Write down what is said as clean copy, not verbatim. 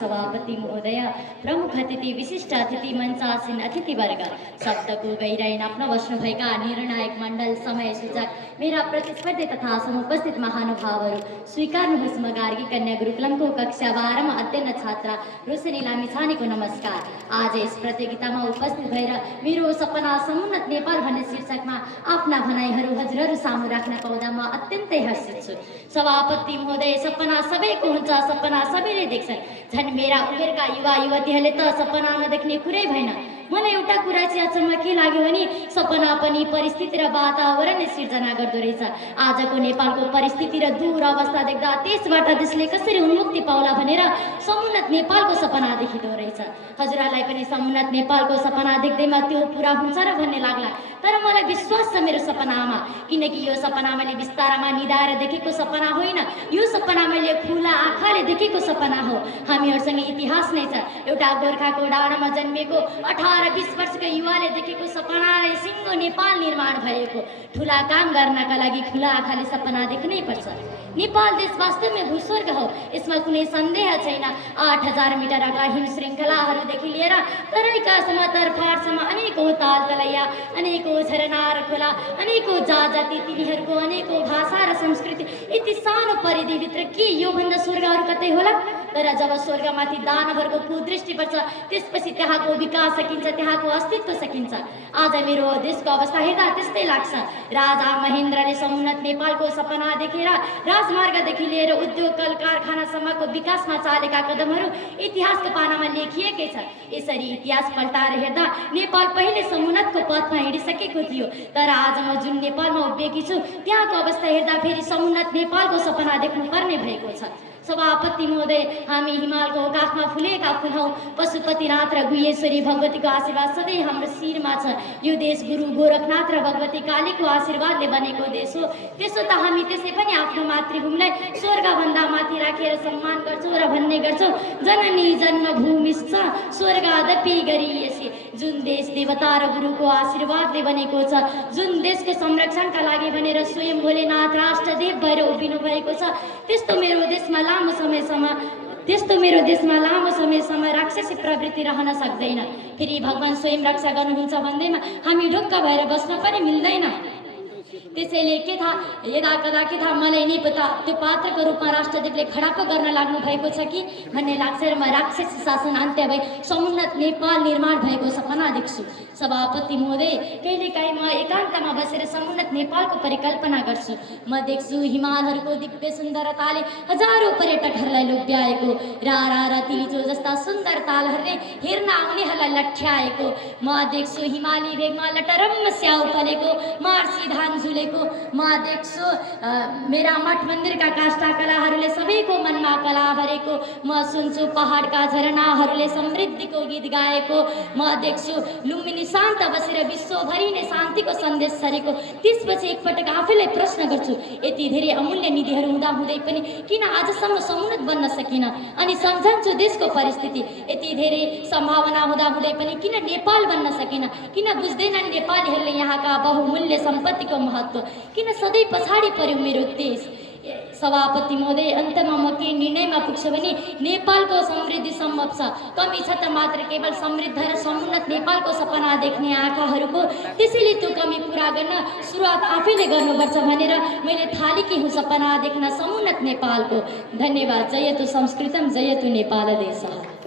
सभापति महोदय, प्रमुख अतिथि, विशिष्ट अतिथि, मञ्चासीन अतिथिवर्ग, शब्दको गहिराई नाप्न बस्नुभएका निर्णायक मण्डल, समय सूचक, मेरा प्रतिस्पर्धी तथा समुपस्थित महानुभावहरू, स्वीकार्नुहोस् म गार्गी कन्या गुरुकुलमको कक्षा 12 मा अध्ययन छात्रा रोशनी लामिछानेको नमस्कार। आज यस प्रतियोगितामा उपस्थित भएर मेरो सपना समुन्नत नेपाल भन्ने शीर्षकमा आफ्ना भनाइहरू हजुरहरू सामु राख्न पाउँदा म अत्यन्तै हर्षित छु। सभापति महोदय, सपना सबैको हुन्छ, सपना सबैले देख्छन्। झन् मेरा उमेरका युवा युवतीहरूले त सपना नदेख्ने कुरै भएन। मलाई एउटा कुरा चाहिँ अचम्म के लाग्यो भने सपना पनि परिस्थिति र वातावरणले सिर्जना गर्दो रहेछ। आजको नेपालको परिस्थिति र दूर अवस्था देख्दा त्यसबाट देशले कसरी उन्मुक्ति पाउला भनेर समुन्नत नेपालको सपना देखिँदो रहेछ। हजुरहरूलाई पनि समुन्नत नेपालको सपना देख्दैमा त्यो पुरा हुन्छ र भन्ने लाग्ला। तर मलाई विश्वास छ मेरो सपनामा, किनकि यो सपना मैले बिस्तारामा निधाएर देखेको सपना होइन, यो सपना मैले खुला आँखाले देखेको सपना हो। हामीहरूसँग इतिहास नै छ। एउटा गोर्खाको डाँडामा जन्मिएको 18-20 वर्षको युवाले देखेको सपनाले सिङ्गो नेपाल निर्माण भएको। ठुला काम गर्नका लागि खुला आँखाले सपना देख्नै पर्छ। नेपाल देश वास्तवमै भूस्वर्ग हो, यसमा कुनै सन्देह छैन। 8000 मिटर अग्ला हिम श्रृङ्खलाहरूदेखि लिएर तराईका समतर फाटसम्म अनेकौँ ताल तलैया, अनेकौँ झरना र खोला, अनेकौँ जाति, तिनीहरूको अनेकौँ भाषा र संस्कृति। यति सानो परिधिभित्र के योभन्दा स्वर्गहरू कतै होला? तर जब स्वर्गमाथि दानवहरूको कुदृष्टि पर्छ, त्यसपछि त्यहाँको विकास सकिन्छ, त्यहाँको अस्तित्व सकिन्छ। आज मेरो देशको अवस्था हेर्दा त्यस्तै लाग्छ। राजा महेन्द्रले समुन्नत नेपालको सपना देखेर राजमार्गदेखि लिएर उद्योग कल कारखानासम्मको विकासमा चालेका कदमहरू इतिहासको पानामा लेखिएकै छ। यसरी इतिहास पल्टाएर हेर्दा नेपाल पहिले समुन्नतको पथमा हिँडिसकेको थियो। तर आज म जुन नेपालमा उभिएकी छु, त्यहाँको अवस्था हेर्दा फेरि समुन्नत नेपालको सपना देख्नुपर्ने भएको छ। सभापति महोदय, हामी हिमालको काखमा फुलेका फुल हौँ। पशुपतिनाथ र गुह्येश्वरी भगवतीको आशीर्वाद सधैँ हाम्रो शिरमा छ। यो देश गुरु गोरखनाथ र भगवती कालीको आशीर्वादले बनेको देश हो। त्यसो त हामी त्यसै पनि आफ्नो मातृभूमिलाई स्वर्गभन्दा माथि राखेर सम्मान गर्छौँ र भन्ने गर्छौँ, जननी जन्मभूमिश्च स्वर्गादपि गरीयसी। जुन देश देवता र गुरुको आशीर्वादले बनेको छ, जुन देशको संरक्षणका लागि भनेर स्वयं भोलेनाथ राष्ट्रदेव भएर उभिनु भएको छ, त्यस्तो मेरो देशमा लामो समयसम्म राक्षसी प्रवृत्ति रहन सक्दैन। फेरि भगवान स्वयं रक्षा गर्नुहुन्छ भन्दैमा हामी ढुक्क भएर बस्न पनि मिल्दैन। त्यसैले के थाहा, यदा कदा के थाहा, मलाई नै पता त्यो पात्रको रूपमा राष्ट्रदेवले खडा पो गर्न लाग्नु भएको छ कि भन्ने लाग्छ र म राक्षसी शासन अन्त्य भई समुन्नत नेपाल निर्माण भएको सपना देख्छु। सभापति महोदय, कहिलेकाहीँ म एकान्तमा बसेर समुन्नत नेपालको परिकल्पना गर्छु। म देख्छु हिमालहरूको दिव्य सुन्दरताले हजारौँ पर्यटकहरूलाई लोभ्याएको, रारा र तिलिचो जस्ता सुन्दर तालहरूले हेर्न आउनेहरूलाई लट्ठ्याएको। म देख्छु हिमाली भेगमा लटरम्म स्याउ फलेको, मार्सी धान झुलेको। म देख्छु मेरा मठ मन्दिरका काष्ठा कलाहरूले सबैको मनमा कला भरेको। म सुन्छु पहाडका झरनाहरूले समृद्धिको गीत गाएको। म देख्छु लुम्बिनी शान्त बसेर विश्वभरि नै शान्तिको सन्देश छरेको। त्यसपछि एकपटक आफैलाई प्रश्न गर्छु, यति धेरै अमूल्य निधिहरू हुँदाहुँदै पनि किन आजसम्म समुन्नत बन्न सकिन? अनि सम्झन्छु देशको परिस्थिति, यति धेरै सम्भावना हुँदाहुँदै पनि किन नेपाल बन्न सकिन? किन बुझ्दैनन् नेपालीहरूले यहाँका बहुमूल्य सम्पत्तिको महत्त्व? किन सधैँ पछाडि पर्यो मेरो देश? सभापति महोदय, अन्तमा म के निर्णयमा पुग्छु भने नेपालको समृद्धि सम्भव छ। कमी छ त मात्र केवल समृद्ध र समुन्नत नेपालको सपना देख्ने आँखाहरूको। त्यसैले त्यो कमी पुरा गर्न सुरुवात आफैले गर्नुपर्छ भनेर मैले थालेकी हुँ सपना देख्न समुन्नत नेपालको। धन्यवाद। जयतु संस्कृतम, जयतु नेपाल देशः।